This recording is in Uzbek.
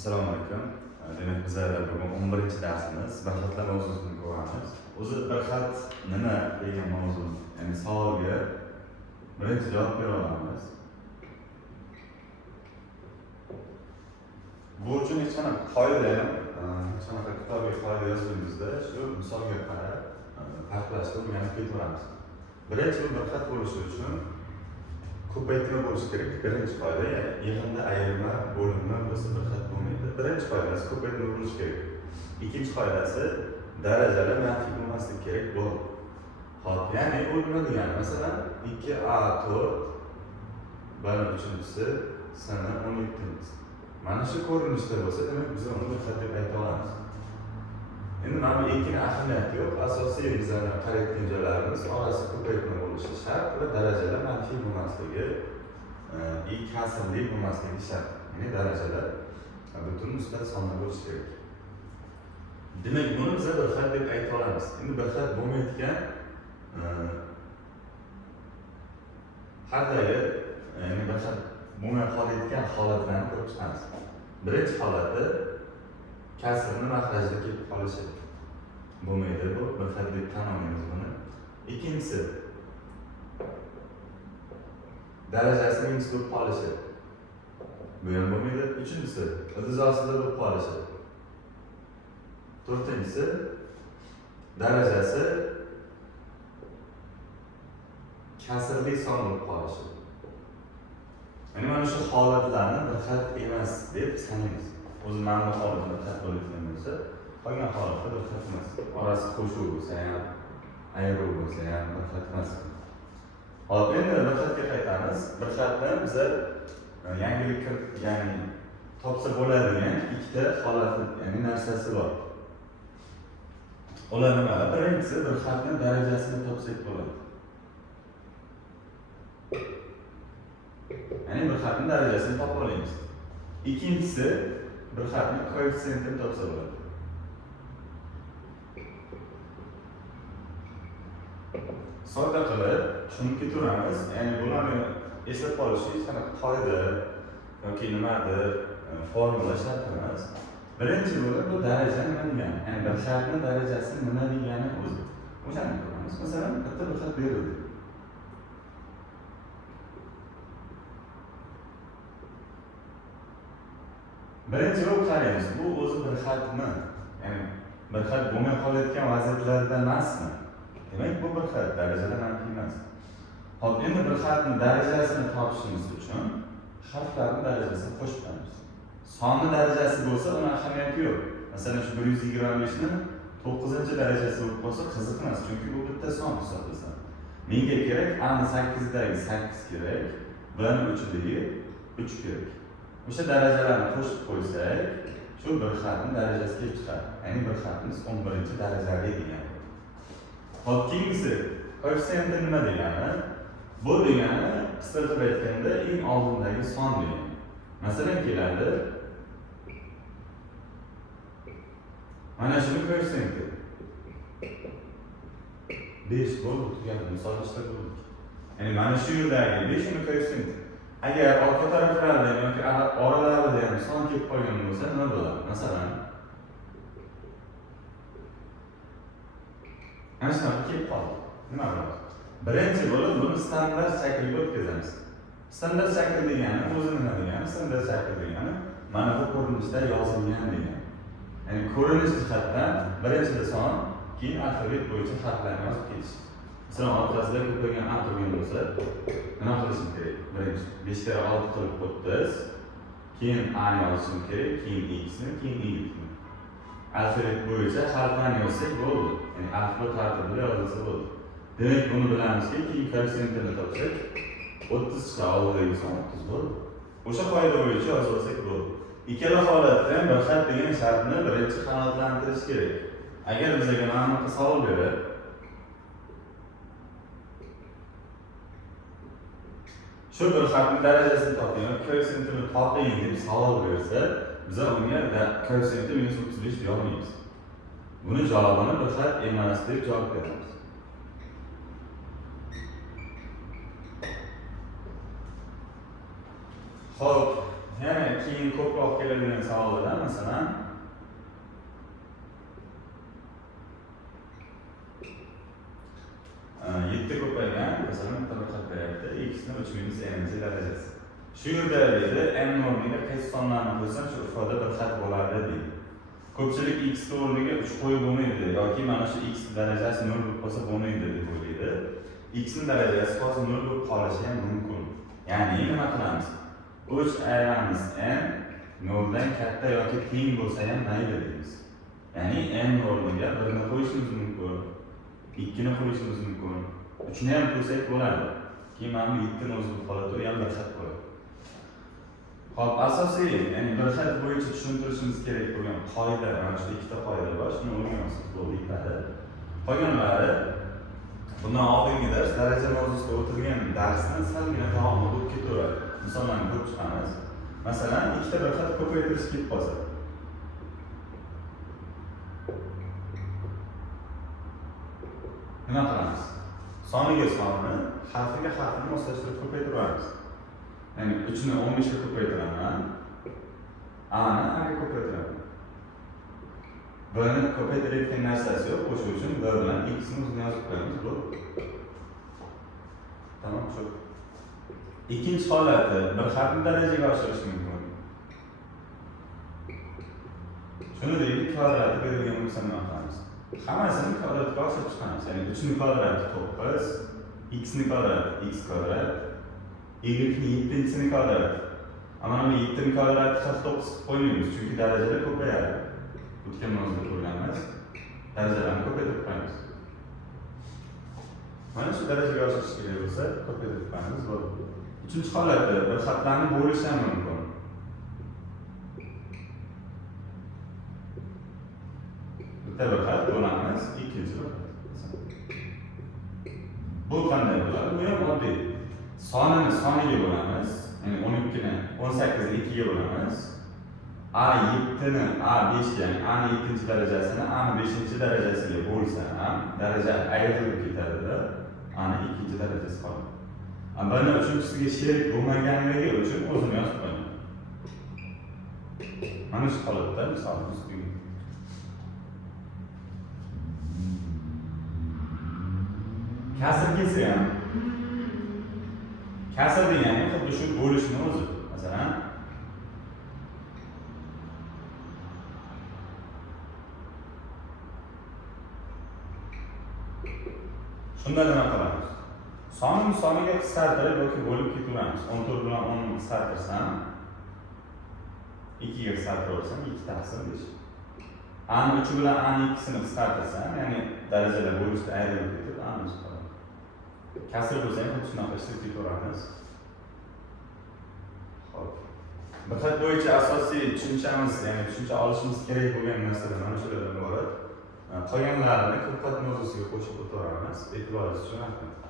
Assalomu alaykum. Demak, bizlar bugun 11-darsimiz. Bir xatlar mavzusini ko'ramiz. O'zi bir xat nima degan mavzu, ya'ni savolga birinchi javob bera olamiz. Bu uchun hech qanaqa qoida ham, hech qanaqa kitobiy qoida yozilmizda, shu misolga qarab farqlashtirib o'rganib ketaveramiz. Birinchi bir xat bo'lishi uchun ko'paytirma bo'lishi kerak. Birinchi qoida, ya'ni yig'inda ayirma, bo'linma bo'lsa bir xat bo'lmaydi. Birinchi qoidasi ko'paytirma bo'lishi kerak. Ikkinchi qoidasi darajalar manfiy bo'lmasligi kerak bo'ladi. Hop, ya'ni u nima degani? Masalan, 2a4 bani uchinchisi sana 17. Mana shu ko'rinishda bo'lsa, demak biz uni bir xat deb ayta olamiz. Endi mana bu ikkini ahamiyati yo'q. Asosiy bizlarning qarayotgan joylarimiz orasi ko'paytirma bo'lishi shart va darajalar manfiy bo'lmasligi, kasrli bo'lmasligi shart. Ya'ni darajalar butun musbat sonlar bo'lishi kerak. Demak, buni biz bir xat deb ayta olamiz. Endi bir xat bo'lmaydigan xatlarga, ya'ni bir xat bo'lmay qoladigan holatlarni ko'rib chiqamiz. Birinchi holati kasrni mahrajda kelib qolishi bo'lmaydi, bu bir xat deb tan olmaymiz buni. Ikkinchisi darajasi minus bo'lib qolishi, bu ham bo'lmaydi. Uchinchisi iltizosida bo'lib qolishi. To'rtinchisi darajasi kasrli son bo'lib qolishi. Ya'ni mana shu holatlarni bir xat emas deb sanaymiz. O'zi mana bu holatda bir xat bo'ladigan bo'lsa, qolgan holatda bir xat emas. Orasi qo'shuv bo'lsa ham, ayruv bo'lsa ham bir xat emas. Hop, endi bir xatga qaytamiz. Bir xatda biz yangilik, ya'ni topsa bo'ladigan ikkita holati, ya'ni narsasi bor. Ular nima? Birinchisi bir xatning darajasini topsak bo'ladi. Ya'ni bir xatning darajasini topib olamiz. Ikkinchisi bir xatning koeffitsiyentini topsa bo'ladi. Sodda qilib tushunib ketaveramiz. Ya'ni bularni eslab qolish hech qanaqa qoida yoki nimadir formula shart emas. Birinchi bo'lib bu daraja nima degani? Ya'ni bir xatning darajasi nima degani o'zi. O'shani ko'ramiz. Masalan, bitta bir xat berildi. Birinchi bo'lib qaraymiz. Bu o'zi bir xatmi? Ya'ni bir xat bo'lmay qolayotgan vaziyatlardan emasmi? Demak, bu bir xat darajada manfiy emas. Hop, endi bir xatning darajasini topishimiz uchun harflarning darajasini qo'shib qo'yamiz. Sonni darajasi bo'lsa, uni ahamiyati yo'q. Masalan, shu 125 ning 9-darajasi bo'lib qolsa qiziq emas, chunki bu bitta son hisoblansa. Menga kerak a ni 8-dagi 8 kerak, b ni 3-dagi 3 kerak. O'sha darajalarni qo'shib qo'ysak, shu bir xatning darajasi kelib chiqadi. Ya'ni bir xatimiz 11-darajali degani. Hop, keyingisi koeffitsiyenti nima degani? Bu degani qisqartirib aytganda eng oldindagi son degani. Masalan, keladi. Mana shuni koeffitsiyenti 5 bo'ldi, tugadi, misol ishlab bo'ldik. Ya'ni mana shu yerdagi 5 ning koeffitsiyenti. Agar orqa taraflarida yoki oralarida ham son kelib qolgan bo'lsa, nima bo'ladi? Masalan, mana shunaqa kelib qoldi. Nima bo'ladi? Birinchi bo'lib buni standart shaklga o'tkazamiz. Standart shakl degani o'zi nima degani? Standart shakl degani mana bu ko'rinishda yozilgan degani. Ya'ni ko'rinish jihatdan birinchida son, keyin alfabet bo'yicha harflarni yozib ketish. Masalan, orqasida ko'paygan a turgan bo'lsa, nima qilishim kerak? Birinchi 5 kere 6 qilib 30, keyin a ni yozishim kerak, keyin x ni, keyin y ni. Alfabet bo'yicha harflarni yozsak bo'ldi. Ya'ni alfabet tartibida yozilsa bo'ldi. Demak, buni bilamizki, keyin koeffitsiyentini topsak 30 chiqsa oldidagi son 30 bo'ldi. O'sha qoida bo'yicha yozib olsak bo'ldi. Ikkala holatda ham bir xat degan shartni birinchi qanoatlantirish kerak. Agar bizga mana bu savol berib, shu bir xatning darajasini toping, koeffitsiyentini toping deb savol bersa, biz unga koeffitsiyenti -35 deya olmaymiz. Buni javobini bir xat emas deb javob beramiz. Xo'p, yana keyin ko'p ko'proq keladigan savollar, masalan, yetti ko'paygan, masalan, bitta bir xat beryapti, x'ni 3 minus n darajasi. Shu yerda deydi, n o'rniga qaysi sonlarni qo'ysam shu ifoda bir xat bo'ladi deydi. Ko'pchilik x o'rniga 3 qo'yib bo'lmaydi yoki mana shu x darajasi 0 bo'lib qolsa bo'lmaydi deb o'ylaydi. X ning darajasi hozir 0 bo'lib qolishi ham mumkin. Ya'ni nima qilamiz? 3 ayiramiz n 0 dan katta yoki teng bo'lsa ham mayli deymiz. Ya'ni n o'rniga 1 ni qo'yishimiz mumkin, 2 ni qo'yishimiz mumkin, 3 ni ham qo'ysak bo'ladi. Keyin mana bu 7 ni o'zi bo'lib qoladi, u ham bir xat qo'yadi. Xo'p, asosiy, ya'ni bir xat bo'yicha tushuntirishimiz kerak bo'lgan qoida, mana shu ikkita qoida bor, shuni o'rgansak bo'ladi. Qolganlari bundan oldingi dars daraja mavzusida o'tilgan darsni salgina davom etib ketaveradi. Misollarni ko'rib chiqamiz. Masalan, ikkita bir xat ko'paytirish kelib qolsa. Nima qilamiz? Soniga sonni, harfiga harfni moslashtirib ko'paytiramiz. Ya'ni 3 ni 15 ga ko'paytiraman, a ni a ga ko'paytiraman. b ni ko'paytirayotgan narsasi yo'q, o'sha uchun b bilan x ni o'zini yozib qo'yamiz. Bu tamom, shu. Ikkinchi holati, bir xatni darajaga oshirish mumkin. Shuni deylik, kvadrati berilgan bo'lsa nima qilamiz? Hammasini kvadratga oshirib chiqamiz. Ya'ni 3 ni kvadrati 9, x ni kvadrati x kvadrat, y ni 7-sini kvadrati. Mana bu 7 ni kvadrati 49 qilib qo'ymaymiz, chunki darajalar ko'payadi. O'tgan mavzuda ko'rganmiz. Darajalarni ko'paytirib qo'yamiz. Mana shu darajaga oshirish kerak bo'lsa, ko'paytirib qo'yamiz. Uchinchi holatda bir xatlarni bo'lish ham mumkin. Bitta bir xat bo'lamiz, ikkinchi bir xat. Bu qanday bo'ladi? Bu ham oddiy. Sonini soniga bo'lamiz, ya'ni 12 ni 18 ni 2 ga bo'lamiz. A 7 ni A 5 ga, ya'ni A ni 7-chi darajasini A ni 5-chi darajasiga bo'lsa ham daraja ayrilib ketadi-da, A ni 2-chi darajasi qoladi. Buni uchinchisiga sherik bo'lmaganligi uchun o'zini yozib qo'yaman. Mana shu holatda misolimiz tugagan. Kasr kelsa ham, kasr degani xuddi shu bo'lishni o'zi. Masalan, shunda nima qilamiz? Sonni soniga qisqartirib yoki bo'lib ketaveramiz. 14 bilan 10 ni qisqartirsam, 2 ga qisqartiraversam 2 taqsim 5. A ni 3 bilan A ni 2 sini qisqartirsam, ya'ni darajalar bo'lishda ayrilib ketib, A ni qoladi. Kasr bo'lsa ham xuddi shunaqa ishlab ketaveramiz. Xo'p. Bir xat bo'yicha asosiy tushunchamiz, ya'ni tushuncha olishimiz kerak bo'lgan narsalar mana shulardan iborat. Qolganlarini ko'p xat mavzusiga qo'shib o'taveramiz. E'tiboringiz uchun rahmat.